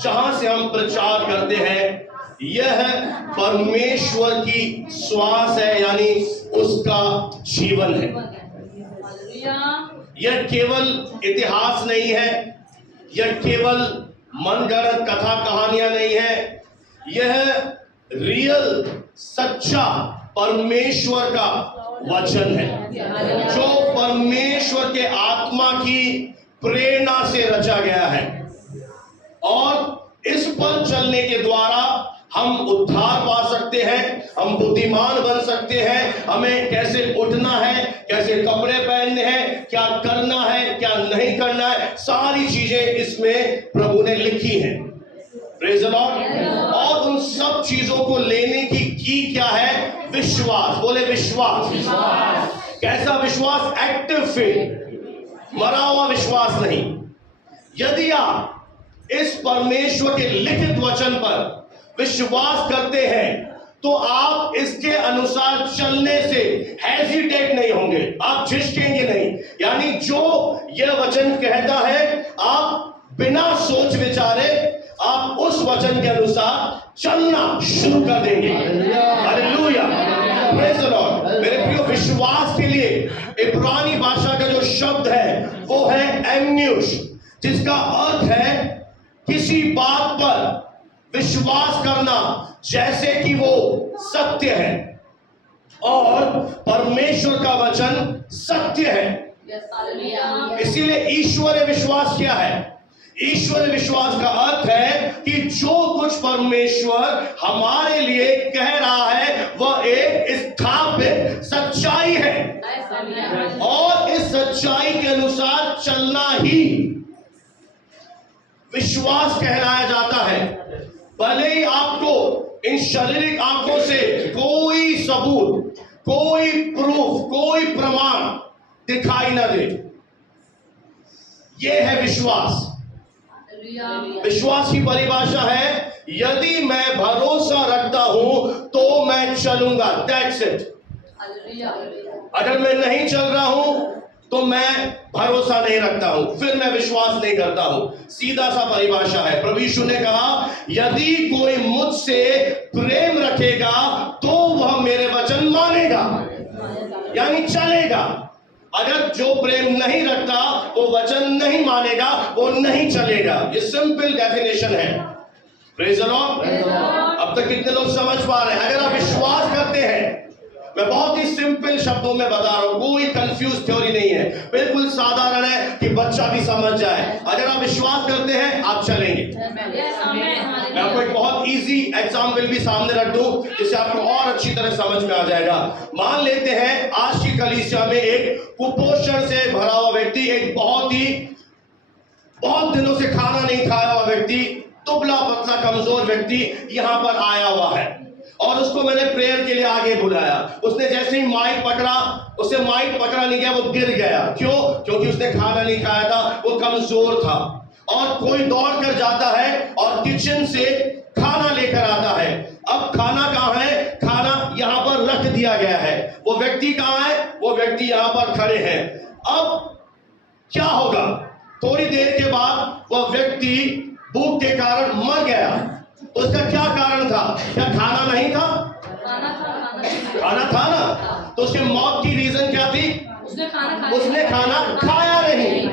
जहां से हम प्रचार करते हैं, यह परमेश्वर की श्वास है, यानी उसका जीवन है। यह केवल इतिहास नहीं है, यह केवल मनगढ़ंत कथा कहानियां नहीं है, यह रियल सच्चा परमेश्वर का वचन है, जो परमेश्वर के आत्मा की प्रेरणा से रचा गया है। और इस पर चलने के द्वारा हम उद्धार पा सकते हैं, हम बुद्धिमान बन सकते हैं, हमें कैसे उठना है, कैसे कपड़े पहनने हैं, क्या करना है, क्या नहीं करना है, सारी चीजें इसमें प्रभु ने लिखी हैं। Praise the Lord. और उन सब चीजों को लेने की क्या है? विश्वास। बोले विश्वास। कैसा विश्वास? एक्टिव फेथ, मरा हुआ विश्वास नहीं। यदि आप इस परमेश्वर के लिखित वचन पर विश्वास करते हैं तो आप इसके अनुसार चलने से हेजिटेट नहीं होंगे, आप झिझकेंगे नहीं। यानी जो यह वचन कहता है, आप बिना सोच विचारे आप उस वचन के अनुसार चलना शुरू कर देंगे। Hallelujah, praise the Lord. मेरे प्रियो, विश्वास के लिए इब्रानी भाषा का जो शब्द है वो है एम्न्यूश, जिसका अर्थ है किसी बात पर विश्वास करना जैसे कि वो सत्य है। और परमेश्वर का वचन सत्य है। इसीलिए ईश्वरीय विश्वास क्या है? ईश्वरीय विश्वास का अर्थ है कि जो कुछ परमेश्वर हमारे लिए कह रहा है वह एक स्थापित सच्चाई है, और इस सच्चाई के अनुसार चलना ही विश्वास कहलाया जाता है। भले ही आपको इन शारीरिक आंखों से कोई सबूत, कोई प्रूफ, कोई प्रमाण दिखाई न दे, यह है विश्वास। विश्वास की परिभाषा है, यदि मैं भरोसा रखता हूं तो मैं चलूंगा, दैट्स इट। अगर मैं नहीं चल रहा हूं तो मैं भरोसा नहीं रखता हूं, फिर मैं विश्वास नहीं करता हूं। सीधा सा परिभाषा है। प्रभु यीशु ने कहा, यदि कोई मुझसे प्रेम रखेगा तो वह मेरे वचन मानेगा, यानी चलेगा। अगर जो प्रेम नहीं रखता वो वचन नहीं मानेगा, वो नहीं चलेगा। ये सिंपल डेफिनेशन है। Praise the Lord. अब तक कितने लोग समझ पा रहे हैं? अगर आप विश्वास करते हैं, मैं बहुत ही सिंपल शब्दों में बता रहा हूं, कोई कंफ्यूज थ्योरी नहीं है, बिल्कुल साधारण है कि बच्चा भी समझ जाए। अगर आप विश्वास करते हैं आप चलेंगे। मैं आपको एक बहुत इजी एग्जाम्पल भी सामने रख दूं जिससे आपको और अच्छी तरह समझ में आ जाएगा। मान लेते हैं आज की कलीसिया में एक कुपोषण से भरा हुआ व्यक्ति, एक बहुत दिनों से खाना नहीं खाया हुआ व्यक्ति, दुबला पतला कमजोर व्यक्ति यहां पर आया हुआ है, और उसको मैंने प्रेयर के लिए आगे बुलाया। उसने जैसे ही माइक पकड़ा, उससे माइक पकड़ा नहीं गया, वो गिर गया। क्यों? क्योंकि उसने खाना नहीं खाया था, वो कमजोर था। और कोई दौड़ कर जाता है और किचन से खाना लेकर आता है। अब खाना कहां है? खाना यहां पर रख दिया गया है। वो व्यक्ति कहां है? वो व्यक्ति यहां पर खड़े हैं। अब क्या होगा? थोड़ी देर के बाद वह व्यक्ति भूख के कारण मर गया। उसका क्या कारण था? क्या खाना नहीं था? खाना था ना। तो उसके मौत की रीजन क्या थी? उसने खाना खाया नहीं।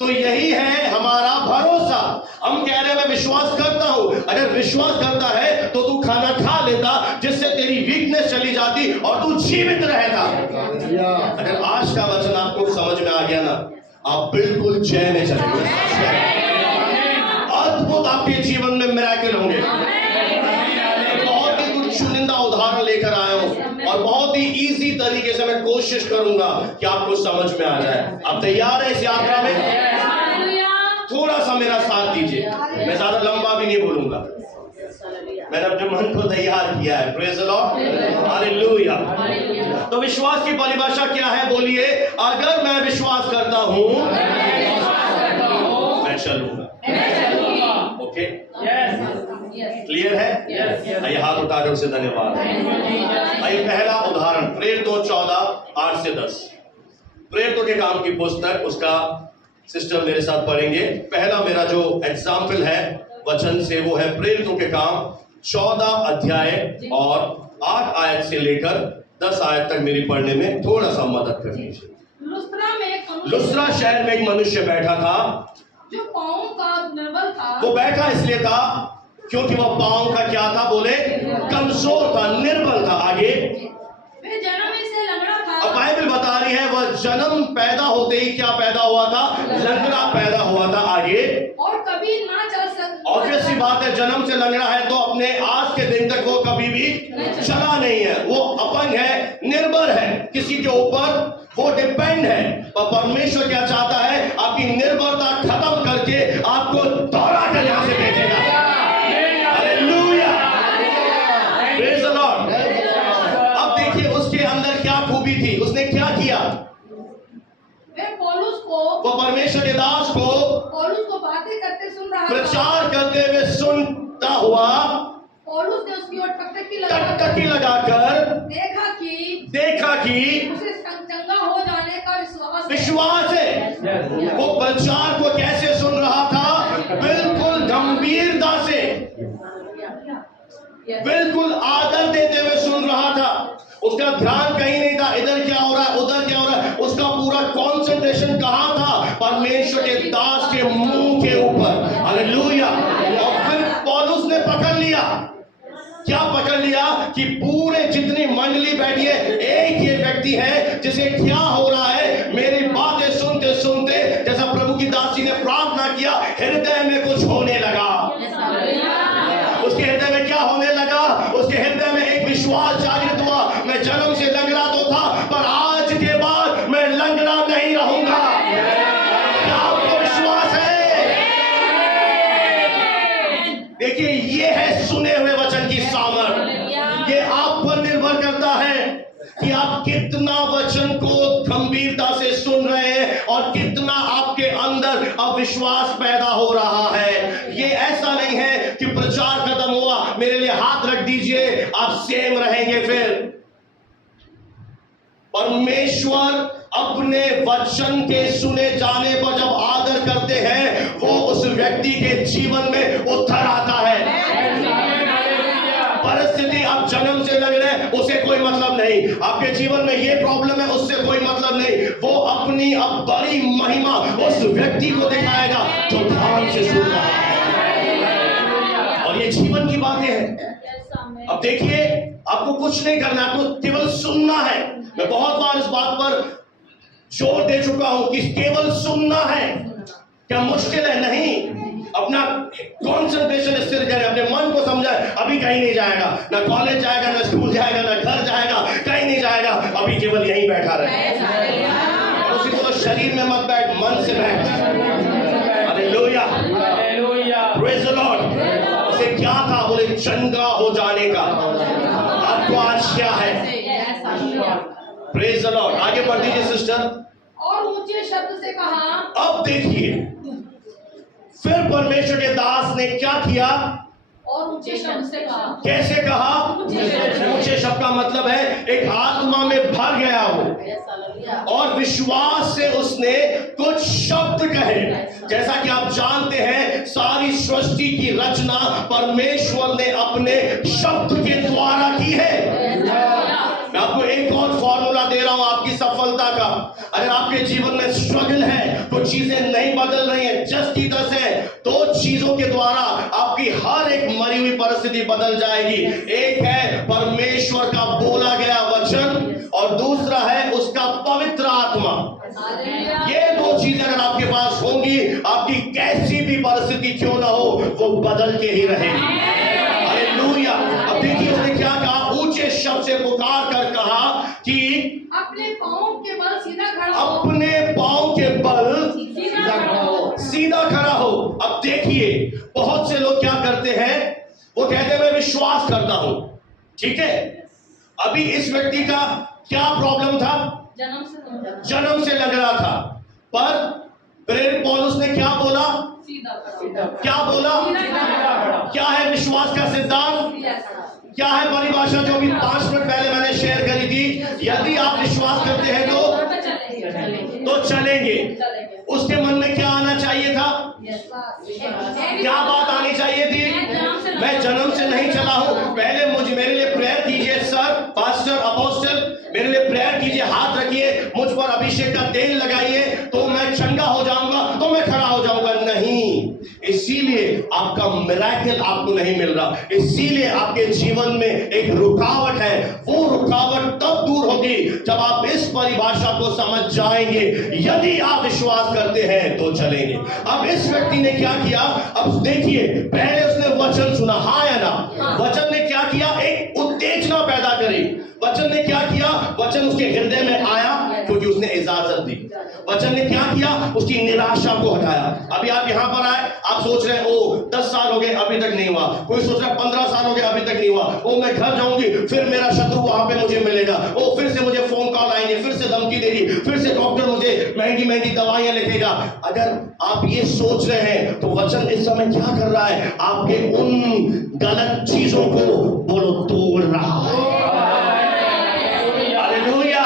तो यही है हमारा भरोसा। हम कह रहे हैं मैं विश्वास करता हूं। अगर विश्वास करता है तो तू खाना खा लेता, जिससे तेरी वीकनेस चली जाती और तू जीवित रहता। अगर आज का वचन आपको समझ में आ गया ना, आप बिल्कुल चैन में चलेंगे। अद्भुत आपके जीवन में मिरेकल होंगे। बहुत ही कुछ चुनिंदा उदाहरण लेकर आया हूं और बहुत ही इजी तरीके से मैं कोशिश करूंगा कि आपको समझ में आ जाए। आप तैयार हैं इस यात्रा में? थोड़ा सा मेरा साथ दीजिए, मैं ज्यादा लंबा भी नहीं बोलूंगा। मैंने अपने मन को तैयार किया है। Praise the Lord, hallelujah. तो विश्वास की परिभाषा क्या है? बोलिए, अगर मैं विश्वास करता हूं मैं चलूंगा। ओके, क्लियर है? आइए हाथ उठाकर उसे धन्यवाद। आइए पहला उदाहरण, प्रेरितों 14:8-10। प्रेरितों के काम की पुस्तक उसका सिस्टर मेरे साथ पढ़ेंगे। पहला मेरा जो एग्जाम्पल है वचन से वो है प्रेरितों के काम 14 अध्याय और 8 आयत से लेकर 10 आयत तक मेरी पढ़ने में थोड़ा सा मदद कर लीजिए। लुस्त्रा शहर में एक मनुष्य बैठा था जो पाँव का निर्बल था। वो बैठा इसलिए था क्योंकि वह पाँव का क्या था, बोले कमजोर था, निर्बल था। आगे वह जन्म से लंगड़ा था। अब बाइबल बता रही है वह जन्म पैदा होते ही क्या पैदा हुआ था, लंगड़ा पैदा हुआ था। आगे और कभी ना चल सकता। ऑब्वियस सी बात है, जन्म से लंगड़ा है तो अपने आज के दिन तक वो कभी भी चला नहीं है, वो अपंग है, निर्भर है, किसी के ऊपर वो डिपेंड है। पर परमेश्वर क्या चाहता है, आपकी निर्भरता खत्म करके आपको दौड़ा कर यहां से भेजेगा। Hallelujah, praise the Lord. अब देखिए उसके अंदर क्या खूबी थी, उसने क्या किया। वो परमेश्वर के दास को पौलुस को बातें करते सुन रहा था, प्रचार करते हुए सुनता हुआ पौलुस ने उसकी ओर टकटकी लगाकर देखा कि उसे चंगा हो जाने का विश्वास है। वो प्रचार को कैसे सुन रहा था, बिल्कुल गंभीरता से, बिल्कुल आदर देते हुए सुन रहा था। उसका ध्यान कहीं नहीं था, इधर क्या हो रहा है, उधर क्या हो रहा है। उसका पूरा कंसंट्रेशन कहां था, परमेश्वर के दास के मुंह के ऊपर। हालेलुया। और फिर पौलुस ने पकड़ लिया, क्या पकड़ लिया कि पूरे जितनी मंडली बैठी है, एक ये व्यक्ति है जिसे क्या हो रहा है, मेरी बातें सुनते सुनते जैसा प्रभु की दासी ने प्रार्थना किया, हृदय में कुछ होने लगा। उसके हृदय में क्या होने लगा, उसके हृदय में एक विश्वास जागृत हुआ। मैं जन्म से लंगड़ा तो था, पर आज के बाद मैं लंगड़ा नहीं रहूंगा। क्या आपको विश्वास है? देखिए ये है सुने हुए वचन की सामर्थ। ये आप पर निर्भर करता है कि आप कितना वचन को गंभीरता से सुन रहे हैं और कितना आपके अंदर अविश्वास पैदा हो रहा है। ये ऐसा नहीं है कि प्रचार खत्म हुआ, मेरे लिए हाथ रख दीजिए, आप सेम रहेंगे। फिर परमेश्वर अपने वचन के सुने जाने पर जब आदर करते हैं, वो उस व्यक्ति के जीवन में उतर आता है। परिस्थिति आप जन्म से लग रहे हैं, उसे कोई मतलब नहीं। आपके जीवन में ये प्रॉब्लम है, उससे कोई मतलब नहीं। वो अपनी अब बड़ी महिमा उस व्यक्ति को दिखाएगा जो ध्यान से सुन रहा है। और ये जीवन की बातें हैं। अब देखिए, आपको कुछ नहीं करना, आपको केवल सुनना है। मैं बहुत बार इस बात पर जोर दे चुका हूं कि केवल सुनना है। क्या मुश्किल है? नहीं। अपना कंसंट्रेशन स्थिर करें, अपने मन को समझाए। अभी कहीं नहीं जाएगा, ना कॉलेज जाएगा, ना स्कूल जाएगा, ना घर जाएगा, कहीं नहीं जाएगा। अभी केवल यहीं बैठा रहे। और उसी को शरीर में मत बैठ, मन से बैठ। Hallelujah, praise the Lord. उसे क्या था, बोले चंगा हो जाने का। आपको आज क्या है? Praise the Lord. आगे बढ़ दीजिए सिस्टर। और ऊंचे शब्द से कहा। अब देखिए फिर परमेश्वर के दास ने क्या किया, और ऊंचे शब्द से कहा। कैसे कहा? ऊंचे शब्द का मतलब है एक आत्मा में भर गया हो और विश्वास से उसने कुछ शब्द कहे। जैसा कि आप जानते हैं, सारी सृष्टि की रचना परमेश्वर ने अपने शब्द के द्वारा की है। मैं आपको एक और फॉर्मूला दे रहा हूं आपकी सफलता का। अगर आपके जीवन में स्ट्रगल है, कुछ चीजें नहीं बदल रही हैं, जस्ट की तस है, दो चीजों के द्वारा आपकी हर एक मरी हुई परिस्थिति बदल जाएगी। एक है परमेश्वर का बोला गया वचन और दूसरा है उसका पवित्र आत्मा। ये दो चीजें अगर आपके पास होंगी, आपकी कैसी भी परिस्थिति क्यों ना हो, वो बदल के ही रहेगी। हालेलुया। अब देखिए उसने क्या कहा, ऊंचे शब्द से पुकार कर कहा कि अपने पांव के बल सीधा खड़ा हो। अपने पांव के बल सीधा खड़ा हो। अब देखिए बहुत से लोग क्या करते हैं, वो कहते हैं मैं विश्वास करता हूं। ठीक है, अभी इस व्यक्ति का क्या प्रॉब्लम था, जन्म से लग रहा था, पर प्रेरित पौलुस ने क्या बोला, क्या बोला, क्या है विश्वास का सिद्धांत, क्या है परिभाषा जो भी 5 मिनट पहले मैंने शेयर करी थी। यदि आप विश्वास करते हैं तो चलेंगे। चलेंगे। उसके मन में क्या आना चाहिए था? क्या बात आनी चाहिए थी? मैं जन्म से नहीं चला हूं। पहले मेरे लिए प्रेयर कीजिए सर, पास्टर, अपोस्टल, मेरे लिए प्रेयर कीजिए, हाथ रखिए, मुझ पर अभिषेक का तेल लगाइए तो मैं चंगा हो जाऊंगा, तो मैं खड़ा हो जाऊंगा। नहीं, इसीलिए आपका मिरेकल आपको नहीं मिल रहा। इसीलिए आपके जीवन में एक रुकावट है। वो रुकावट तब दूर होगी जब आप इस परिभाषा को समझ जाएंगे, यदि आप विश्वास करते हैं तो चलेंगे। अब इस व्यक्ति ने क्या किया? अब देखिए, पहले उसने वचन सुना, हाँ या ना? वचन ने क्या किया? एक उत्तेजना पैदा करी। वचन ने क्या किया? वचन उसके हृदय में आया क्योंकि उसने इजाजत दी। वचन ने क्या किया? उसकी निराशा को हटाया। अभी आप यहां पर आए, आप सोच रहे हैं ओ 10 साल हो गए अभी तक नहीं हुआ, कोई सोच रहा है 15 साल हो गए अभी तक नहीं हुआ, ओ मैं घर जाऊंगी फिर मेरा शत्रु वहां पे मुझे मिलेगा, ओ फिर से मुझे फोन कॉल आएंगे, फिर से धमकी देगी, फिर से डॉक्टर मुझे महंगी महंगी दवाइयां लिखेगा। अगर आप ये सोच रहे हैं तो वचन इस समय क्या कर रहा है? आपके उन गलत चीजों को बोलो तोड़ रहा है। हालेलुया,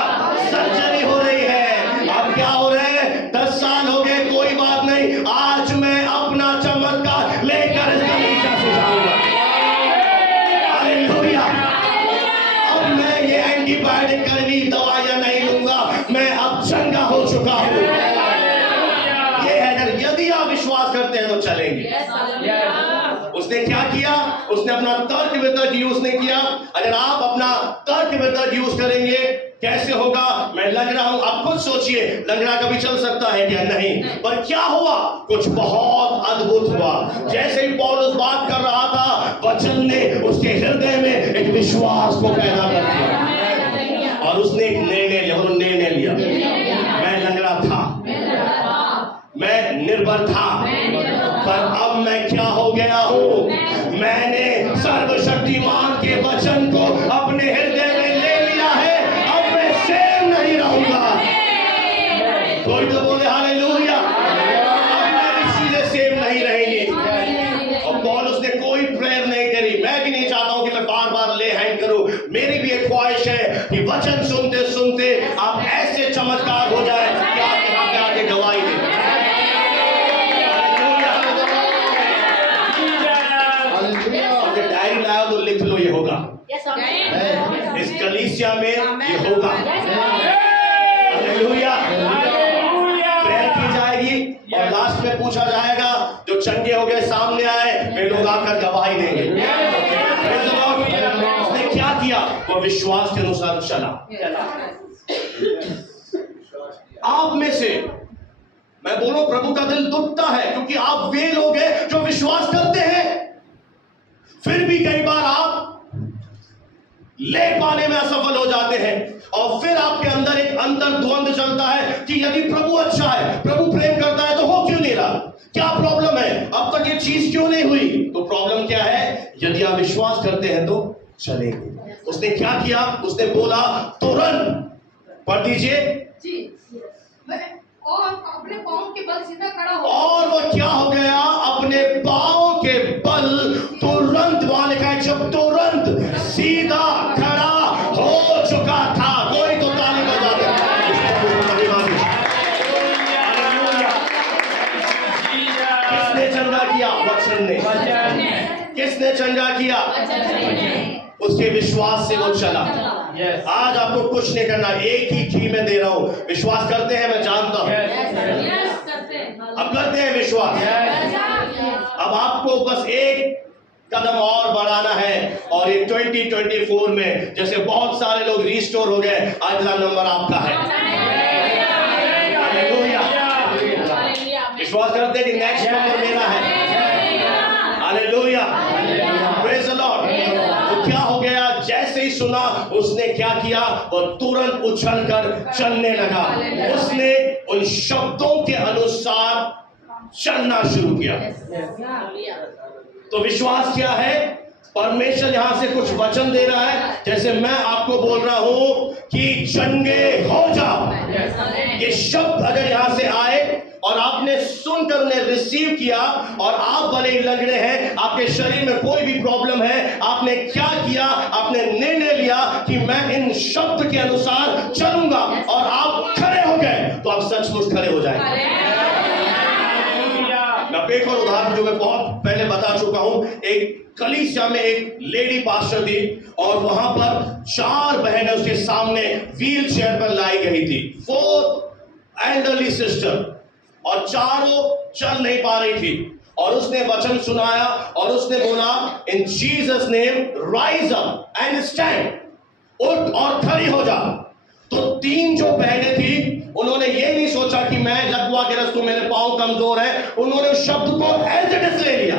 सर्जरी हो रही है। अब क्या हो रहे हैं? 10 साल हो गए, कोई बात नहीं, आज मैं अपना चमत्कार लेकर इस कलीसिया से जाऊंगा। हालेलुया, अब मैं ये एंटीबायोटिक करनी दवाइयां नहीं लूंगा, मैं अब चंगा हो चुका हूं। ये है, अगर यदि आप विश्वास करते हैं तो चलेंगे। उसने क्या किया? उसने अपना तर्क वितर्क यूज नहीं किया। अगर आप अपना तर्क वितर्क यूज करेंगे, कैसे होगा? मैं लंगड़ा हूं, आप खुद सोचिए, लंगड़ा कभी चल सकता है क्या? नहीं। पर क्या हुआ? कुछ बहुत अद्भुत हुआ। जैसे ही पौलुस बात कर रहा था, वचन ने उसके हृदय में एक विश्वास को पैदा कर दिया और उसने एक निर्णय लिया। और निर्णय लिया, मैं लंगड़ा था, मैं निर्भर था, पर अब मैं क्या हो गया हूं? मैंने सर्वशक्तिमान के वचन को अपने हृदय में ले लिया है। अब मैं सेम नहीं रहूंगा। कोई तो बोले हालेलुया। अब मेरी चीजें सेम नहीं रहेंगी। और पौलुस ने कोई प्रेयर नहीं करी। मैं भी नहीं चाहता हूं कि मैं बार बार ले हैंड करूं। मेरी भी एक ख्वाहिश है कि वचन सुनते सुनते आप ऐसे चमत्कार हो जाए कि आप यहाँ पे आके गवाही दें। डायरी लाया तो लिख लो, ये होगा इस कलीसिया में, ये होगा। हालेलुया, प्रेयर की जाएगी और लास्ट में पूछा जाएगा, जो चंगे हो गए सामने आए, वे लोग आकर गवाही देंगे। उसने क्या किया? वो विश्वास के अनुसार चला। आप में से मैं बोलूं, प्रभु का दिल दुखता है क्योंकि आप वे लोग हैं जो विश्वास करते हैं, फिर भी कई बार आप ले पाने में असफल हो जाते हैं और फिर आपके अंदर एक अंतर द्वंद चलता है कि यदि प्रभु अच्छा है, प्रभु प्रेम करता है, तो हो क्यों नहीं रहा? क्या प्रॉब्लम है? अब तक ये चीज क्यों नहीं हुई? तो प्रॉब्लम क्या है? यदि आप विश्वास करते हैं तो चलेंगे। उसने क्या किया? उसने बोला तुरंत, पढ़ दीजिए जी, और अपने पांव के बल सीधा खड़ा हो। और वो क्या हो गया? अपने पांव के बल तुरंत, वहां लिखा है जब तुरंत सीधा खड़ा हो चुका था। कोई तो ताली बजा दे। किसने चंगा किया? वचन ने। किसने चंगा किया? उसके विश्वास से वो चला। आज आपको कुछ नहीं करना, एक ही की मैं दे रहा हूं। विश्वास करते हैं, मैं जानता हूं। अब करते हैं विश्वास। अब आपको बस एक कदम और बढ़ाना है और ये 2024 में जैसे बहुत सारे लोग रिस्टोर हो गए, अगला नंबर आपका है। हालेलुया, विश्वास करते हैं कि नेक्स्ट नंबर मेरा है। Hallelujah, praise the Lord. तो क्या हो गया? जैसे ही सुना, उसने क्या किया? वो तुरंत उछलकर चलने लगा। उसने उन शब्दों के अनुसार चलना शुरू किया। तो विश्वास क्या है? परमेश्वर यहां से कुछ वचन दे रहा है, जैसे मैं आपको बोल रहा हूं कि चंगे हो जाओ। ये शब्द अगर यहां से आए और आपने सुनकर उन्हें रिसीव किया और आप भले ही लंगड़े हैं, आपके शरीर में कोई भी प्रॉब्लम है, आपने क्या किया? आपने निर्णय लिया कि मैं इन शब्द के अनुसार चलूंगा और आप खड़े हो गए, तो आप सचमुच खड़े हो जाएंगे। अब एक और उदाहरण जो मैं बहुत पहले बता चुका हूं, एक कलीसिया में एक लेडी पास्टर थी और वहां पर 4 बहनें उसके सामने व्हील चेयर पर लाई गई थी, 4 एल्डरली सिस्टर, और चारों चल नहीं पा रही थी। और उसने वचन सुनाया और उसने बोला, इन Jesus name rise up and stand, उठ और खड़ी हो जा। तो 3 जो बहनें थी उन्होंने ये नहीं सोचा कि मैं लकवा के रस्तों, मेरे पांव कमजोर है, उन्होंने उस शब्द को एज इट इज ले लिया।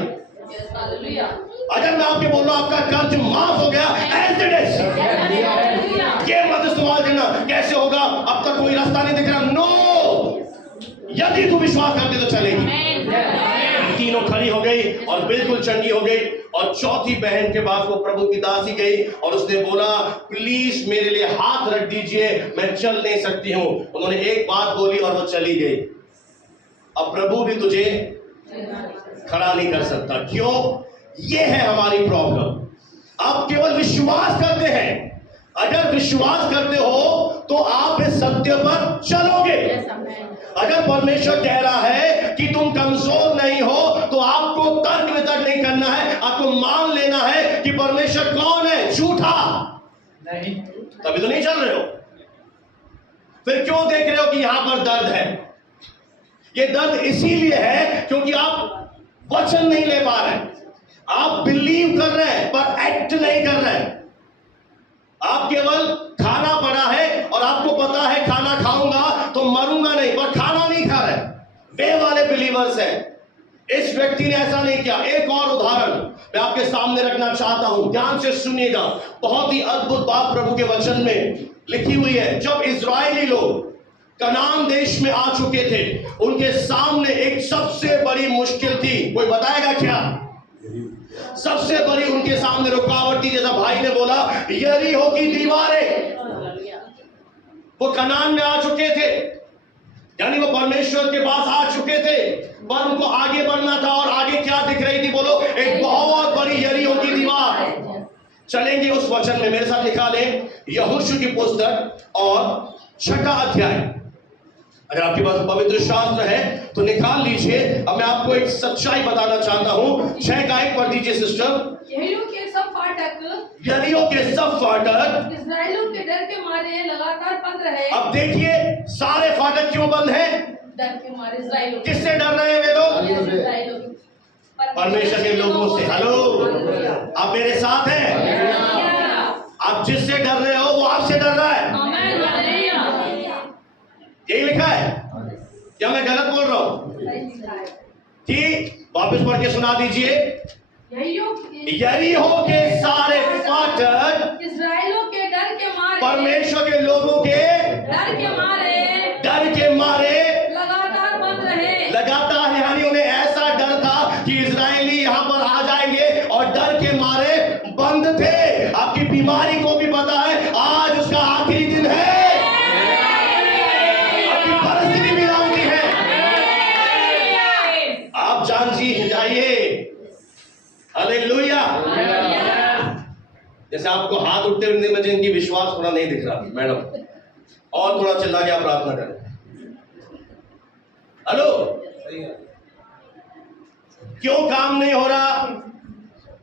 अगर मैं आपके बोल रहा हूं आपका कर्ज माफ हो गया, एज इट इज, ये मत इस्तेमाल करना कैसे होगा, अब तक कोई रास्ता नहीं दिख रहा, नो, यदि तू विश्वास करते तो चलेगी। तीनों खड़ी हो गई और बिल्कुल चंगी हो गई। और चौथी बहन के पास वो प्रभु की दासी गई और उसने बोला, प्लीज मेरे लिए हाथ रख दीजिए, मैं चल नहीं सकती हूं। उन्होंने एक बात बोली और वो चली गई। अब प्रभु भी तुझे खड़ा नहीं कर सकता। क्यों? ये है हमारी प्रॉब्लम। आप केवल विश्वास करते हैं। अगर विश्वास करते हो तो आप इस सत्य पर चलोगे। अगर परमेश्वर कह रहा है कि तुम कमजोर नहीं हो तो आपको तर्क वितर्क नहीं करना है, आपको मान लेना है कि परमेश्वर कौन है, झूठा नहीं, तभी तो नहीं चल रहे हो। फिर क्यों देख रहे हो कि यहां पर दर्द है? ये दर्द इसीलिए है क्योंकि आप वचन नहीं ले पा रहे। आप बिलीव कर रहे हैं पर एक्ट नहीं कर रहे हैं। आप केवल खाना पड़ा है और आपको पता है खाना खाऊंगा तो मरूंगा नहीं, पर खाना नहीं खा रहे। वे वाले बिलीवर्स हैं। इस व्यक्ति ने ऐसा नहीं किया। एक और उदाहरण मैं आपके सामने रखना चाहता हूं, ध्यान से सुनिएगा। बहुत ही अद्भुत बात प्रभु के वचन में लिखी हुई है। जब इजरायली लोग कनान देश में आ चुके थे, उनके सामने एक सबसे बड़ी मुश्किल थी। कोई बताएगा क्या? सबसे बड़ी उनके सामने रुकावट थी, जैसा भाई ने बोला, यरीहो की दीवारें। वो कनान में आ चुके थे, यानी वो परमेश्वर के पास आ चुके थे, पर उनको आगे बढ़ना था। और आगे क्या दिख रही थी? बोलो, एक बहुत बड़ी यरीहो की दीवार। चलेंगे उस वचन में, मेरे साथ लिखा लें, यहोशू की पुस्तक और 6वां अध्याय। अगर आपके पास पवित्र शास्त्र है तो निकाल लीजिए। अब मैं आपको एक सच्चाई बताना चाहता हूं। 6 का 1 पढ़ दीजिए सिस्टर। यरीहो के सब फाटक, यरीहो के सब फाटक इस्राएलियों के डर के मारे लगातार बंद रहे। अब देखिए, सारे फाटक क्यों बंद हैं? डर के मारे इस्राएलियों। किससे डर रहे हैं वे लोग? इस्राएलियों। परमेश्वर के लोगों से। हेलो, आप मेरे साथ हैं? आप जिससे डर रहे हो वो आपसे डर रहा है। यही लिखा है क्या? मैं गलत बोल रहा हूं? कि वापस पढ़ के सुना दीजिए। यरीहो के सारे फाटक इस्राएलियों के डर के मारे, परमेश्वर के लोगों के डर के मारे लगातार बंद रहे। लगातार, यानी उन्हें ऐसा डर था कि इजरायली यहां पर आ जाएंगे, और डर के मारे बंद थे। आपकी बीमारी को भी पता है आज उसका आखिरी दिन है। हालेलुया। जैसे आपको हाथ उठते हुए मुझे इनकी विश्वास थोड़ा नहीं दिख रहा मैडम, और थोड़ा चिल्ला के आप प्रार्थना करें। हेलो, क्यों काम नहीं हो रहा?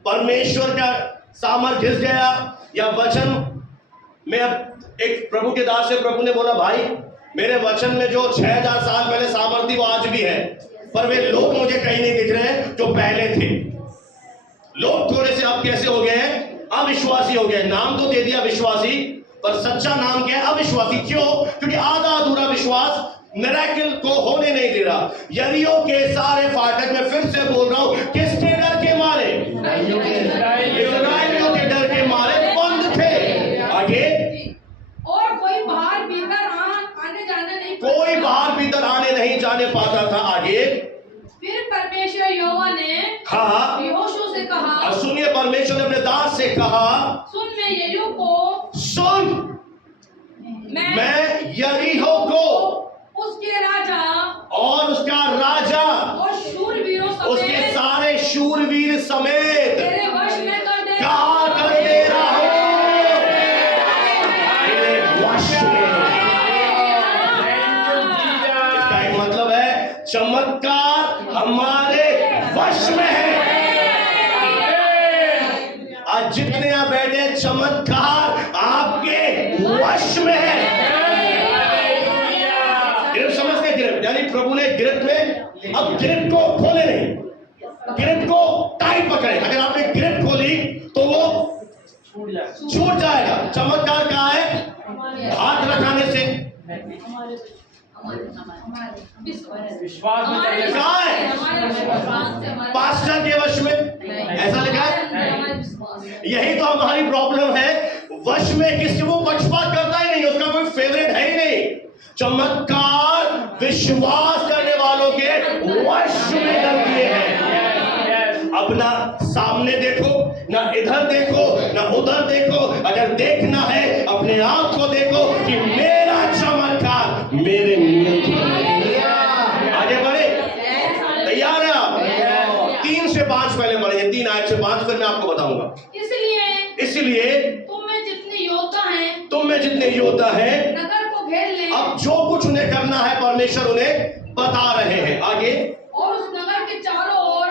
परमेश्वर का सामर्थ घिस गया, या वचन में? अब एक प्रभु के दास से प्रभु ने बोला, भाई मेरे वचन में जो 6000 साल पहले सामर्थ थी वो आज भी है, पर वे लोग मुझे कहीं नहीं दिख रहे हैं जो पहले थे। लोग थोड़े से अब कैसे हो गए हैं? अविश्वासी हो गए। नाम तो दे दिया विश्वासी, पर सच्चा नाम क्या है? अविश्वासी। क्यों? क्योंकि आधा अधूरा विश्वास मिरेकल को होने नहीं दे रहा। यरीहो के सारे फाटक, मैं फिर से बोल रहा हूं, किसके डर के मारे? इस्राएलियों के डर के मारे बंद थे। आगे, और कोई बाहर भीतर आने जाने नहीं, कोई बाहर भीतर आने नहीं जाने पाता था। आगे, फिर परमेश्वर यहोवा ने यहोशू से कहा, और सुनिए, परमेश्वर ने अपने दास से कहा, सुन, मैं यरीहो को, सुन, मैं यरीहो को, उसके राजा और उसका राजा और शूरवीरों समेत, उसके सारे शूरवीर समेत तेरे वश में कर दे रहा हूं। तेरे वश में। चमत्कार आपके वश में है। गिरफ्त समझते हैं? गिरफ्त यानी प्रभु ने गिरफ्त में, अब गिरफ्त को खोले नहीं, गिरफ्त को टाइट पकड़े। अगर आपने गिरफ्त खोली तो वो छूट जाएगा। चमत्कार कहाँ है? हाथ रखाने से। विश्वास में कहाँ है? पास्टर के वश में, ऐसा लिखा है। यही तो हमारी प्रॉब्लम है, वश में किसी वो पक्षपात करता ही नहीं, उसका कोई फेवरेट है ही नहीं। चमत्कार विश्वास करने वालों के वश में कर दिए हैं। अपना सामने देखो, ना इधर देखो, ना उधर देखो। अगर देखना है अपने आप को देखो कि मेरा चमत्कार मेरे आगे बढ़े। तैयार है आप? 3 से 5 पहले बढ़ेंगे, 3 आयत से 5, फिर मैं आपको बताऊंगा। इसलिए तुम में जितने योद्धा हैं नगर को घेर ले। अब जो कुछ उन्हें करना है परमेश्वर उन्हें बता रहे हैं। आगे, और उस नगर के चारों ओर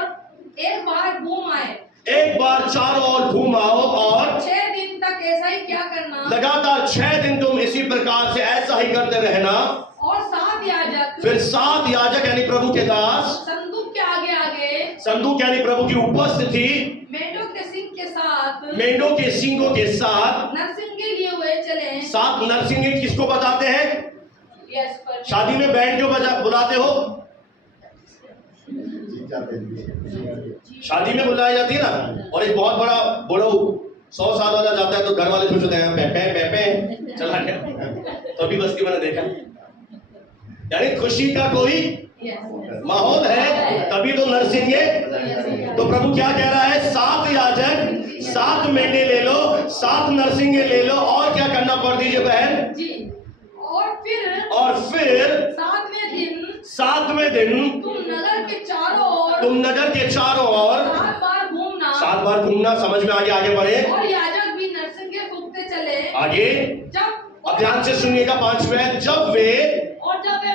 एक बार घूम आए। एक बार चारों ओर घूम आओ और 6 दिन तक ऐसा ही क्या करना। लगातार 6 दिन तुम इसी प्रकार से ऐसा ही करते रहना। और 7 याजक, फिर 7 याजक यानी प्रभु के दास संदूक के आगे आगे, संदूक यानी प्रभु की उपस्थिति, मेंढों के सींग के साथ, मेंढों के सींगों के साथ नरसिंगे लिए हुए चले। 7 नरसिंगे किसको बताते हैं? यस, पर शादी में बैंड क्यों बुलाते हो? शादी में बुलाई जाती है ना। और एक बहुत बड़ा बड़ो 100 साल वाला जाता है तो घर वाले खुश होते हैं, पेपे चला गया। तो अभी बस्ती मैंने देखा, यानी खुशी का कोई माहौल है, तभी तो नरसिंगे। तो प्रभु क्या कह रहा है? 7 याजक, 7 मेंढे ले लो, 7 नरसिंगे ले लो, और क्या करना पड़ दीजिए बहन जी। और फिर 7वें दिन तुम नगर के चारों ओर 7 बार घूमना। समझ में आगे बढ़े। और याजक भी नरसिंगे फूंकते चले। आगे अब ध्यान से सुनिएगा। 5वें, जब वे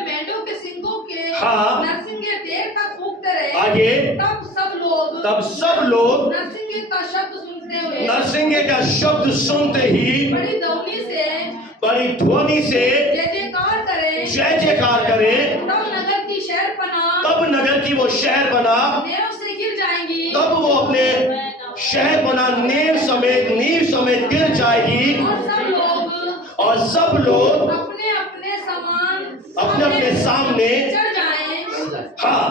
मेंढों के सींगों के हाँ। नरसिंगे देर तक फूंकते रहे। आगे तब सब लोग नरसिंगे का शब्द सुनते हुए बड़ी ध्वनि से जय जयकार करें। तब नगर की वो शहर बना नींव से गिर जाएंगी। तब वो अपने शहर बना नींव समेत गिर जाएगी। और सब लोग अपने अपने सामने चढ़ जाएं। हाँ,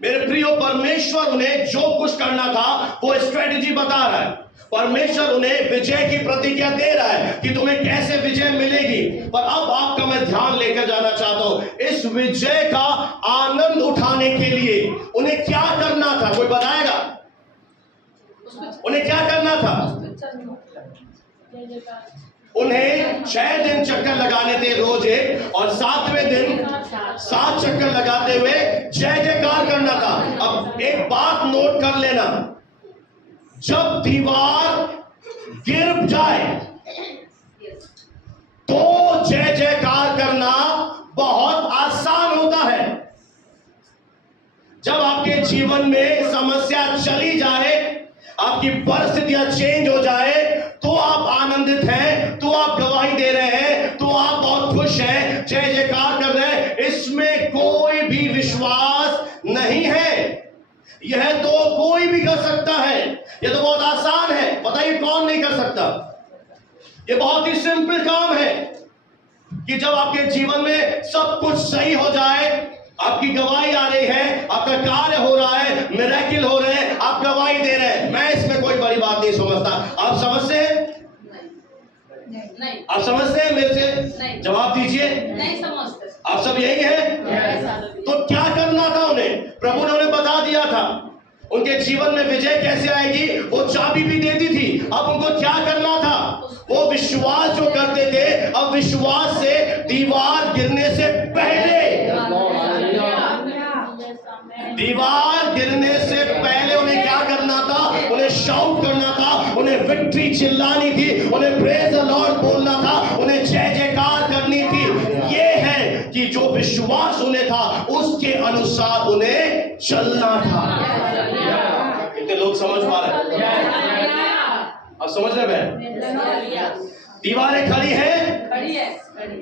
मेरे प्रियो, परमेश्वर उन्हें जो कुछ करना था वो स्ट्रेटेजी बता रहा है। परमेश्वर उन्हें विजय की प्रतिज्ञा दे रहा है कि तुम्हें कैसे विजय मिलेगी। पर अब आपका मैं ध्यान लेकर जाना चाहता हूं, इस विजय का आनंद उठाने के लिए उन्हें क्या करना था? कोई बताएगा उन्हें क्या करना था? उन्हें 6 दिन चक्कर लगाने थे रोज एक, और 7वें दिन 7 चक्कर लगाते हुए जय जयकार करना था। अब एक बात नोट कर लेना, जब दीवार गिर जाए तो जय जयकार करना बहुत आसान होता है। जब आपके जीवन में समस्या चली जाए, आपकी परिस्थितियां चेंज हो जाए, तो आप आनंदित हैं, तो आप गवाही दे रहे हैं, तो आप बहुत खुश हैं, जय जयकार कर रहे हैं। इसमें कोई भी विश्वास नहीं है। यह तो कोई भी कर सकता है। यह तो बहुत आसान है। बताइए कौन नहीं कर सकता? यह बहुत ही सिंपल काम है कि जब आपके जीवन में सब कुछ सही हो जाए, आपकी गवाही आ रही है, आपका कार्य हो रहा है, मिरेकल हो रहे हैं, आप गवाही दे रहे हैं, मैं इसमें कोई बड़ी बात नहीं समझता। आप समझते हैं? नहीं। आप समझते हैं? मेरे से नहीं। जवाब दीजिए। नहीं समझते। आप सब यही हैं? तो क्या करना था उन्हें? प्रभु ने उन्हें बता दिया था उनके जीवन में विजय कैसे आएगी, वो चाबी भी दे दी थी। अब उनको क्या करना था? वो विश्वास जो करते थे, अब विश्वास से दीवार गिरने से पहले उन्हें क्या करना था? उन्हें शाउट करना था, उन्हें विक्ट्री चिल्लानी थी, उन्हें प्रेज द लॉर्ड बोलना था, उन्हें जय जयकार करनी थी। ये है कि जो विश्वास उन्हें था उसके अनुसार उन्हें चलना था। कितने लोग समझ पा रहे हैं? अब समझ रहे बहन? दीवारें खड़ी हैं खड़ी है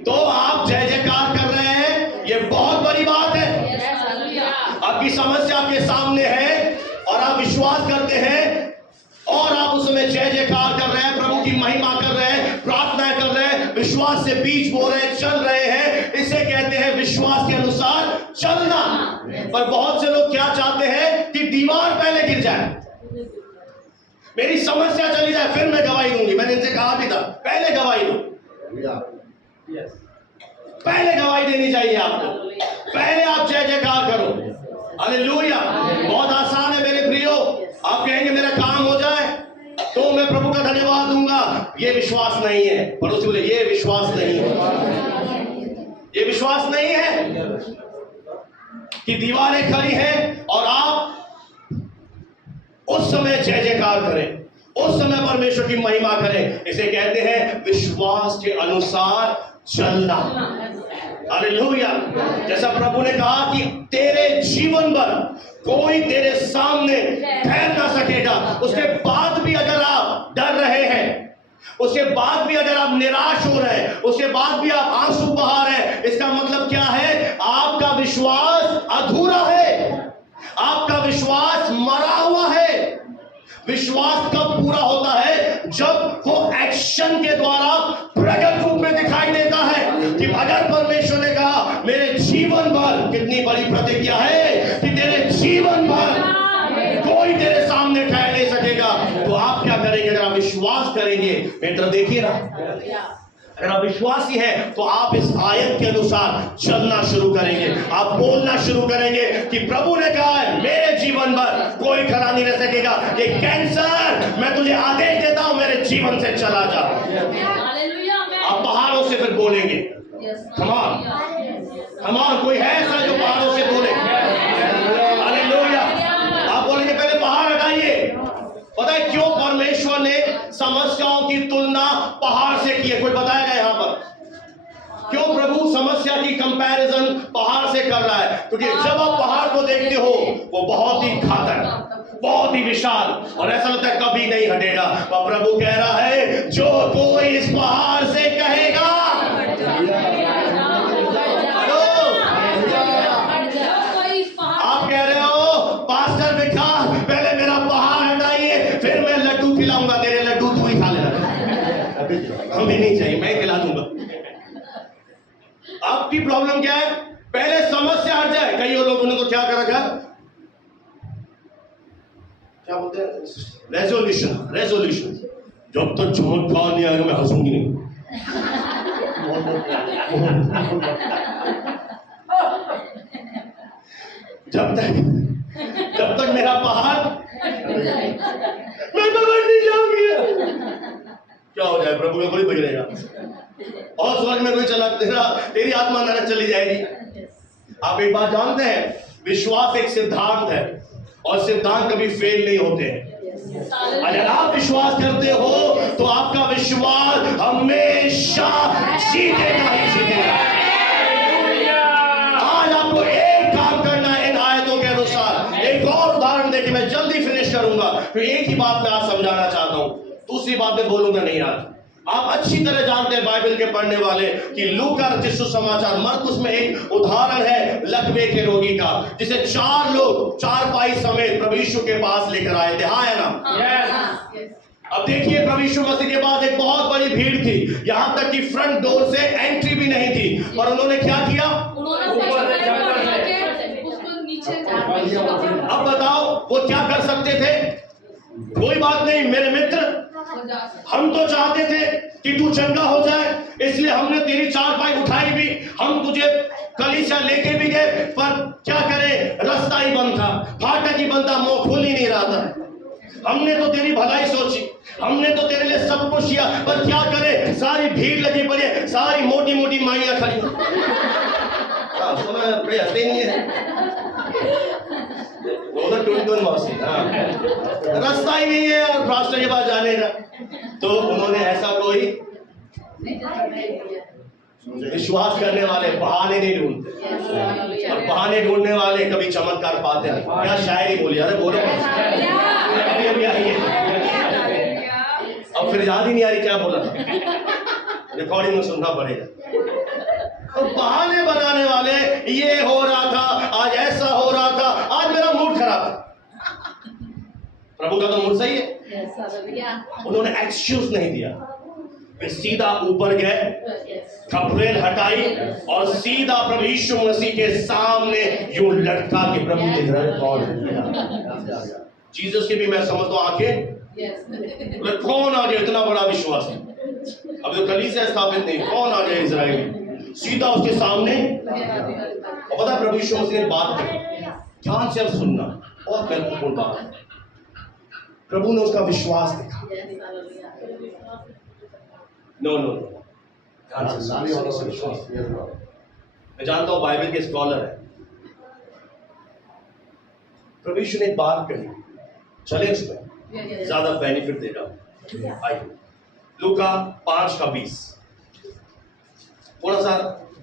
तो आप जय जयकार कर रहे हैं, ये बहुत बड़ी बात है। आपकी समस्या आपके सामने है और आप विश्वास करते हैं और आप उसमें जय जयकार कर रहे हैं, प्रभु की महिमा कर रहे हैं, प्रार्थना कर रहे हैं, विश्वास से बीज बो रहे हैं, चल रहे हैं। इसे कहते हैं विश्वास के अनुसार चलना। पर बहुत से लोग क्या चाहते हैं कि दीवार पहले गिर जाए, मेरी समस्या चली जाए, फिर मैं गवाही दूंगी। मैंने इनसे कहा भी था पहले गवाही दो, पहले गवाही देनी चाहिए आपको, पहले आप जय जयकार करो। हालेलुया। बहुत आसान है मेरे प्रियो, आप कहेंगे मेरा काम हो जाए तो मैं प्रभु का धन्यवाद दूंगा। ये विश्वास नहीं है। पड़ोसी बोले ये विश्वास नहीं है, ये विश्वास नहीं है कि दीवारें खड़ी हैं और आप उस समय जय जयकार करें, उस समय परमेश्वर की महिमा करें। इसे कहते हैं विश्वास के अनुसार चलना। हालेलुया। जैसा प्रभु ने कहा कि तेरे जीवन भर कोई तेरे सामने ठहर ना सकेगा। उसके बाद भी अगर आप डर रहे हैं, उसके बाद भी अगर आप निराश हो रहे हैं, उसके बाद भी आप आंसू बहा रहे हैं, इसका मतलब क्या है? आपका विश्वास अधूरा है, आपका विश्वास मरा हुआ है। विश्वास कब पूरा होता है? जब वो एक्शन के द्वारा प्रकट रूप में दिखाई देता है कि अगर परमेश्वर ने कहा मेरे जीवन भर, कितनी बड़ी प्रतिज्ञा है कि तेरे जीवन भर कोई तेरे सामने ठहर नहीं सकेगा, तो आप क्या करेंगे? अगर आप विश्वास करेंगे, मित्र देखिए ना, अगर आप विश्वासी हैं तो आप इस आयत के अनुसार चलना शुरू करेंगे। आप बोलना शुरू करेंगे कि प्रभु ने कहा है मेरे जीवन भर कोई खड़ा नहीं रह सकेगा। ये कैंसर मैं तुझे आदेश देता हूं, मेरे जीवन से चला जा। आप पहाड़ों से फिर बोलेंगे, कमान कोई है ऐसा जो पहाड़ों से बोले? हालेलुया। आप बोलेंगे पहले पहाड़ हटाइए। पता है क्यों परमेश्वर ने समस्याओं की तुलना पहाड़ से की है? कोई बताएगा यहां पर क्यों प्रभु समस्या की कंपैरिजन पहाड़ से कर रहा है? क्योंकि जब आप पहाड़ को देखते हो वो बहुत ही घातक, बहुत ही विशाल, और ऐसा लगता है कभी नहीं हटेगा। और प्रभु कह रहा है जो कोई इस पहाड़ से कहेगा, आप कह रहे हो पास्टर बेटा पहले मेरा पहाड़ हटाइए फिर मैं लड्डू खिलाऊंगा, तेरे लड्डू तू ही खा लेना, हमें नहीं चाहिए, मैं खिला दूंगा। आपकी प्रॉब्लम क्या है? पहले समस्या हट जाए। कई लोगों ने तो क्या कर रखा, क्या बोलते हैं, रेजोल्यूशन। जब तक चमत्कार नहीं आएगा मैं हंसूंगी नहीं। जब तक मेरा पहाड़, मैं तो बढ़ नहीं जाऊंगी। क्या हो जाए? प्रभु का कोई बिगड़ेगा और स्वर्ग में कोई चला, तेरी आत्मा नरक चली जाएगी। आप एक बात जानते हैं, विश्वास एक सिद्धांत है और सिद्धांत कभी फेल नहीं होते हैं। अगर आप विश्वास करते हो तो आपका विश्वास हमेशा जीतेगा ही जीतेगा। आज आपको एक काम करना है इन आयतों के अनुसार। एक और उदाहरण देके मैं जल्दी फिनिश करूंगा, तो एक ही बात मैं आज समझाना चाहता हूं, दूसरी बात मैं बोलूंगा नहीं। आज आप अच्छी तरह जानते हैं बाइबल के पढ़ने वाले कि लूका रचित सुसमाचार मरकुस में एक उदाहरण है लकवे के रोगी का, जिसे 4 लोग चारपाई समेत प्रभु यीशु के पास लेकर आए थे। हाँ है ना? अब देखिए प्रभु यीशु मसीह के पास एक बहुत बड़ी भीड़ थी, यहां तक कि फ्रंट डोर से एंट्री भी नहीं थी। और उन्होंने क्या किया? अब बताओ वो क्या कर सकते थे? कोई बात नहीं मेरे मित्र, हम तो चाहते थे कि तू चंगा हो जाए, इसलिए हमने तेरी चारपाई उठाई भी, हम तुझे कलीसिया लेके भी गए, पर क्या करें, रास्ता ही बंद था, फाटक ही बंद था, मुंह खुल ही नहीं रहा था। हमने तो तेरी भलाई सोची, हमने तो तेरे लिए सब कुछ किया, पर क्या करें, सारी भीड़ लगी पड़ी है, सारी मोटी मोटी माइयां खड़ी। हंसते नहीं है, रास्ता ही नहीं है और पास्टर के पास जाने का। तो उन्होंने ऐसा कोई विश्वास करने वाले बहाने नहीं ढूंढते, और बहाने ढूंढने वाले कभी चमत्कार पाते नहीं। क्या शायरी बोली? अरे बोलो, अभी आई है। याद ही नहीं आ रही क्या बोला, रिकॉर्डिंग में सुनना पड़ेगा। तो बहाने बनाने वाले, ये हो रहा था, आज ऐसा हो रहा था, आज मेरा मूड खराब था। प्रभु का तो मूड सही है, उन्होंने एक्सक्यूज नहीं दिया, वे सीधा ऊपर गए, कपड़े हटाई और सीधा प्रभु यीशु मसीह के सामने यूं लटका के प्रभु देख रहे हैं कौन है। जीसस की भी मैं समझता हूं आंखें, कौन आ गया, इतना बड़ा विश्वास है, अब तो कलीसिया स्थापित नहीं, कौन आ गया इजराइली, सीधा उसके सामने। और पता प्रभु यीशु मसीह ने बात कही, ध्यान से अब सुनना, बहुत महत्वपूर्ण बात है। प्रभु ने उसका विश्वास देखा। नो नो नो, ध्यान से सुनो। मैं जानता हूं बाइबल के स्कॉलर है। प्रभु यीशु ने एक बात कही, चले उसमें, ज्यादा बेनिफिट देगा। आइए लूका 5:20 थोड़ा सा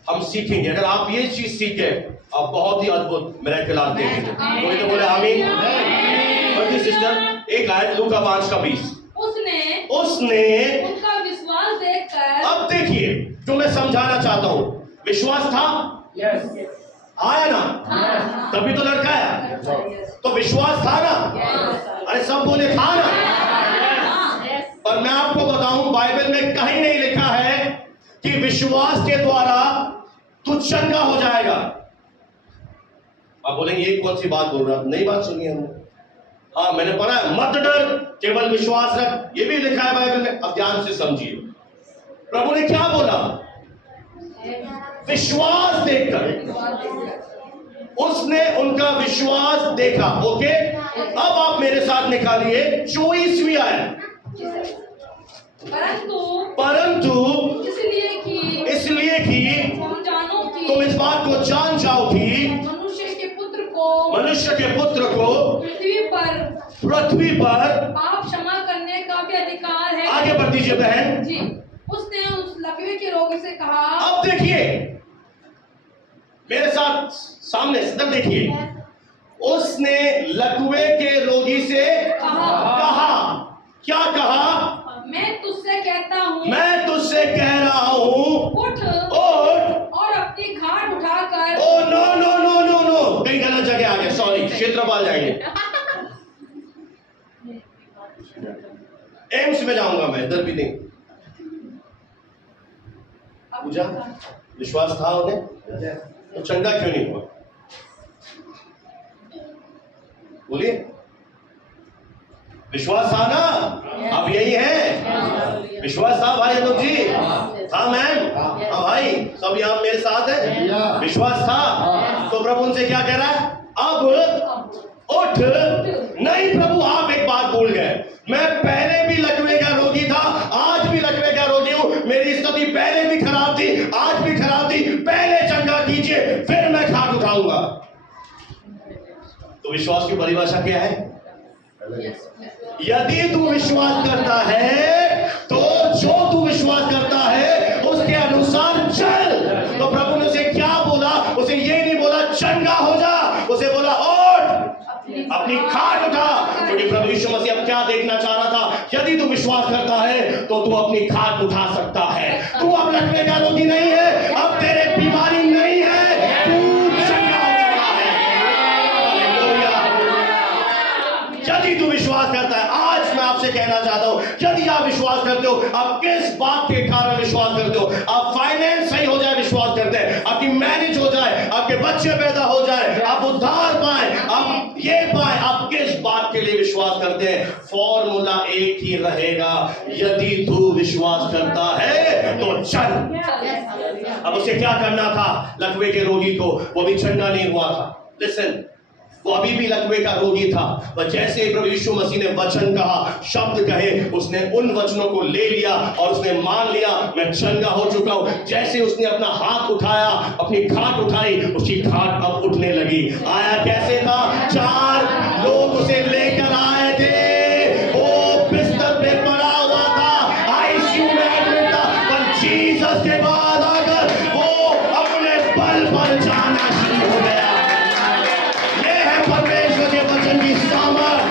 हम सीखेंगे। अगर आप ये चीज सीखे, आप बहुत ही अद्भुत मिरेकल आप देखेंगे। कोई तो बोले आमीन। सिस्टर एक आयत लूका 5:20, उसने उनका विश्वास देखकर, अब देखिए जो मैं समझाना चाहता हूं, विश्वास था, आया ना, तभी तो लड़का आया, तो विश्वास था ना, अरे सब बोले था ना। पर मैं आपको बताऊं, बाइबल में कहीं नहीं लिखा है कि विश्वास के द्वारा तू चंगा हो जाएगा। आप बोलेंगे ये कौन सी बात बोल रहा, नई बात सुनी हमने। हाँ मैंने पढ़ा है, मत डर केवल विश्वास रख, ये भी लिखा है बाइबल में। अब ध्यान से समझिए, प्रभु ने क्या बोला, विश्वास देखकर, उसने उनका विश्वास देखा। ओके, अब आप मेरे साथ निकालिए 24वीं आयत। परंतु इसलिए कि तुम इस बात को जान जाओ कि मनुष्य के पुत्र को पृथ्वी पर पाप क्षमा करने का भी अधिकार है। आगे बढ़ दीजिए बहन जी। उसने उस लकवे के रोगी से कहा, अब देखिए मेरे साथ सामने सिद्ध देखिए, उसने लकवे के रोगी से कहा, क्या कहा, मैं तुझसे कह रहा हूं, उठ और अपनी घाट उठाकर, oh no no no no no, कहीं गलत जगह आ गए, सॉरी, क्षेत्रपाल जाएंगे, एम्स में जाऊंगा मैं, इधर भी नहीं। पूजा विश्वास था उन्हें, तो चंगा क्यों नहीं हुआ, बोलिए, विश्वास था ना, अब यही है, विश्वास था भाई अनूप जी, था मैम, हाँ भाई सब यहाँ मेरे साथ है, विश्वास था। तो प्रभु उनसे क्या कह रहा है, अब उठ। नहीं प्रभु आप एक बात भूल गए, मैं पहले भी लकवे का रोगी था, आज भी लकवे का रोगी हूं, मेरी स्थिति पहले भी खराब थी, आज भी खराब थी, पहले चंगा कीजिए फिर मैं खाट उठाऊंगा। तो विश्वास की परिभाषा क्या है, यदि तू विश्वास करता है तो जो तू विश्वास करता है उसके अनुसार चल। तो प्रभु ने उसे क्या बोला, उसे ये नहीं बोला चंगा हो जा, उसे बोला उठ, अपनी खाट उठा। क्योंकि प्रभु यीशु मसीह अब क्या देखना चाह रहा था, यदि तू विश्वास करता है तो तू अपनी खाट उठा सकता है। तू अब लकवे का रोगी नहीं है, अब तेरे बीमारी नहीं है, तू चंगा हो चुका है। यदि तू विश्वास करता है, आज मैं आपसे कहना चाहता हूं, यदि आप विश्वास करते हो, आप किस बात के कारण विश्वास करते हो, आप फाइनेंस सही हो जाए विश्वास करते हैं, आपकी मैरिज हो जाए, आपके बच्चे पैदा हो जाए, आप उद्धार पाए, आप ये पाए, आप किस बात के लिए विश्वास करते हैं, फॉर्मूला एक ही रहेगा, यदि तू विश्वास करता है तो चल। अब उसे क्या करना था, लकवे के रोगी को, वो भी चंगा नहीं हुआ था, लिसन, वो अभी भी लकवे का रोगी था, पर जैसे प्रभु यीशु मसीह ने वचन कहा, शब्द कहे, उसने उन वचनों को ले लिया और उसने मान लिया मैं चंगा हो चुका हूं। जैसे उसने अपना हाथ उठाया, अपनी खाट उठाई, उसकी खाट अब उठने लगी। आया कैसे था, 4 लोग उसे लेकर आए थे, वो बिस्तर पे पड़ा हुआ था, आईसीयू में एडमिट था, पर जीसस के बाद आकर वो अपने बल पर जाना शुरू हो गया। परमेश्वर के वचन की सामर्थ,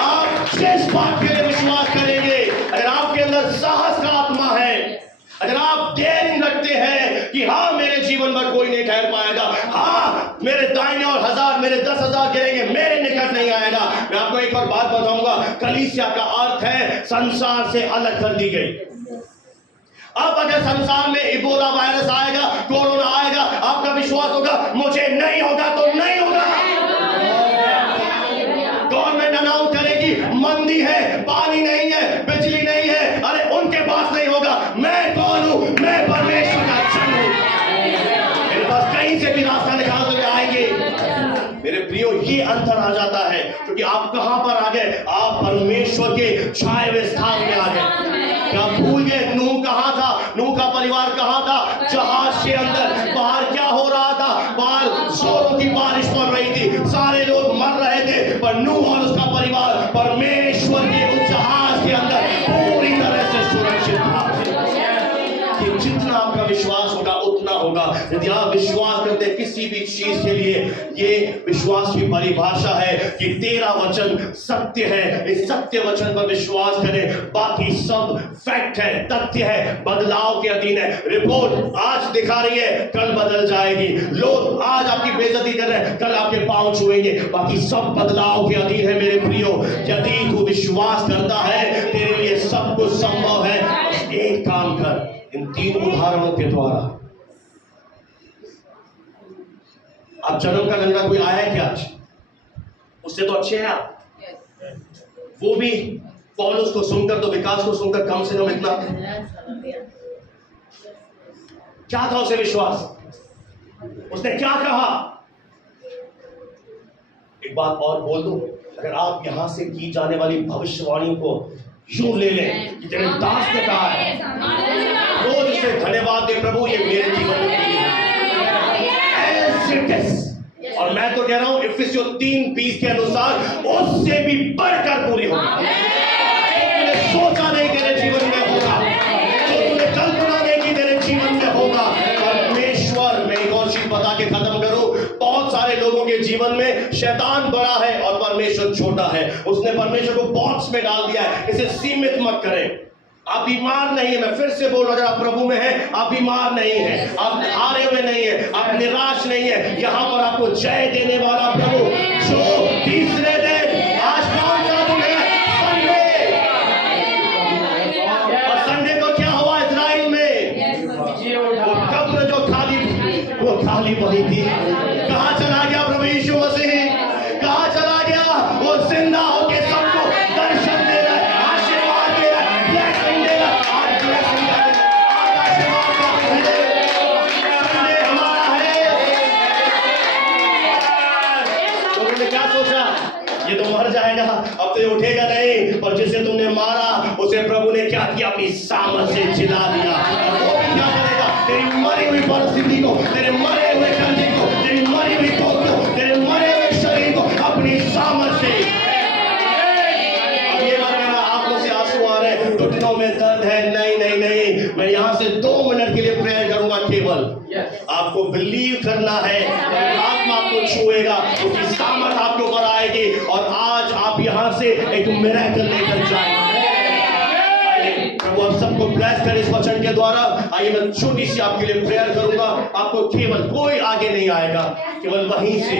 आप जिस बात के लिए विश्वास करेंगे अगर आप डेयरिंग रखते हैं कि हाँ मेरे जीवन में कोई नहीं ठहर पाएगा, हाँ मेरे दाहिने और 1000 मेरे 10,000 गिरेंगे, मेरे निकट नहीं आएगा। मैं आपको एक और बात बताऊंगा, कलीसिया का अर्थ है संसार से अलग कर दी गई। अब अगर संसार में इबोला वायरस आएगा, कोरोना आएगा, आपका विश्वास होगा मुझे नहीं होगा तो नहीं होगा। गवर्नमेंट अनाउंस करेगी मंदी है, पानी नहीं है, बिजली नहीं है, अरे उनके पास नहीं होगा। मैं कौन हूं? मैं परमेश्वर का जन हूं। मेरे पास कहीं से भी रास्ता निकाल के आएंगे। मेरे प्रियो, ये अंतर आ जाता है क्योंकि आप कहां पर आ गए? आप परमेश्वर के छाए हुए स्थान में आ गए। क्या भूल गए नूह कहां था? नूह का परिवार कहां था? जहाज के अंदर। बाहर क्या हो रहा था? बाहर जोरों की बारिश पड़ रही थी, सारे लोग मर रहे थे, पर नूह और उसका परिवार परमेश्वर के उस जहाज के अंदर पूरी तरह से सुरक्षित था। कि जितना आपका विश्वास होगा उतना होगा। यदि आप विश्वास करते हैं किसी भी चीज के लिए, ये विश्वास की परिभाषा है कि तेरा वचन सत्य है, इस सत्य वचन पर विश्वास करें, बाकी सब फैक्ट है, तथ्य है, बदलाव के अधीन है। रिपोर्ट आज दिखा रही है, कल बदल जाएगी। लोग आज आपकी बेइज्जती कर रहे हैं, कल आपके पांव छुएंगे, बाकी सब बदलाव के अधीन है। मेरे प्रियो, यदि तू विश्वास करता है तेरे लिए सब कुछ संभव है। बस एक काम कर, इन 3 उदाहरणों के द्वारा। आप जन्म का गंगा कोई आया है क्या आज? उससे तो अच्छे हैं आप। वो भी पौलुस को सुनकर, तो विकास को सुनकर कम से कम इतना क्या था उसे विश्वास? उसने क्या कहा? एक बात और बोल दूं, अगर आप यहां से की जाने वाली भविष्यवाणी को यूं ले लें कि तेरे दास ने कहा है, रोज उसे धन्यवाद दे, प्रभु ये मेरे जीवन में और मैं तो कह रहा हूं इफिसियों 3:20 के अनुसार उससे भी बढ़कर पूरी होगी। तूने सोचा नहीं तेरे जीवन में होगा, जो तूने कल्पना नहीं की तेरे जीवन में होगा। परमेश्वर, मैं एक और चीज बता के खत्म करूं, बहुत सारे लोगों के जीवन में शैतान बड़ा है और परमेश्वर छोटा है। उसने परमेश्वर को बॉक्स में डाल दिया है। इसे सीमित मत करें। आप बीमार नहीं है, मैं फिर से बोल रहा हूं, अगर आप प्रभु में हैं, आप बीमार नहीं है, आप हारे हुए नहीं है, आप निराश नहीं है। यहां पर आपको जय देने वाला प्रभु, जो तीसरे दिन, आज कौन सा दिन है? संडे। और संडे को क्या हुआ इजराइल में? वो कब्र जो खाली पड़ी थी, कहां चला गया प्रभु यीशु मसीह? कहां चला गया? वो जिंदा होके सबको दर्शन दे रहा है, आशीर्वाद दे रहा है, ब्लेसिंग दे रहा है। आज ब्लेसिंग का दिन, आज आशीर्वाद का दिन है, संडे हमारा है। लोगों ने क्या सोचा? ये तो मर जाएगा, अब तो ये उठेगा नहीं। पर जिसे तुमने मारा उसे प्रभु ने क्या किया? अपनी सामर्थ से जिला दिया। और वो भी क्या करेगा? तेरी मरी हुई परिस्थिति को, तेरे मरे हुए कर्जे को, तेरी मरी हुई कोख को, तेरे मरे हुए शरीर को अपनी सामर्थ से। अब ये मत कहना आंखों से आंसू आ रहे हैं, घुटनों में दर्द है। नहीं नहीं नहीं, मैं यहां से 2 मिनट के लिए प्रेयर करूंगा। केवल आपको बिलीव करना है, आत्मा आपको छुएगा, उसकी सामर्थ आपके ऊपर आएगी और आज आप यहां से एक मिरेकल लेकर जाएंगे। प्रभु आप सबको ब्लेस कर इस वचन के द्वारा। आइए मैं छोटी सी आपके लिए प्रेयर करूंगा। आपको केवल कोई आगे नहीं आएगा, केवल वहीं से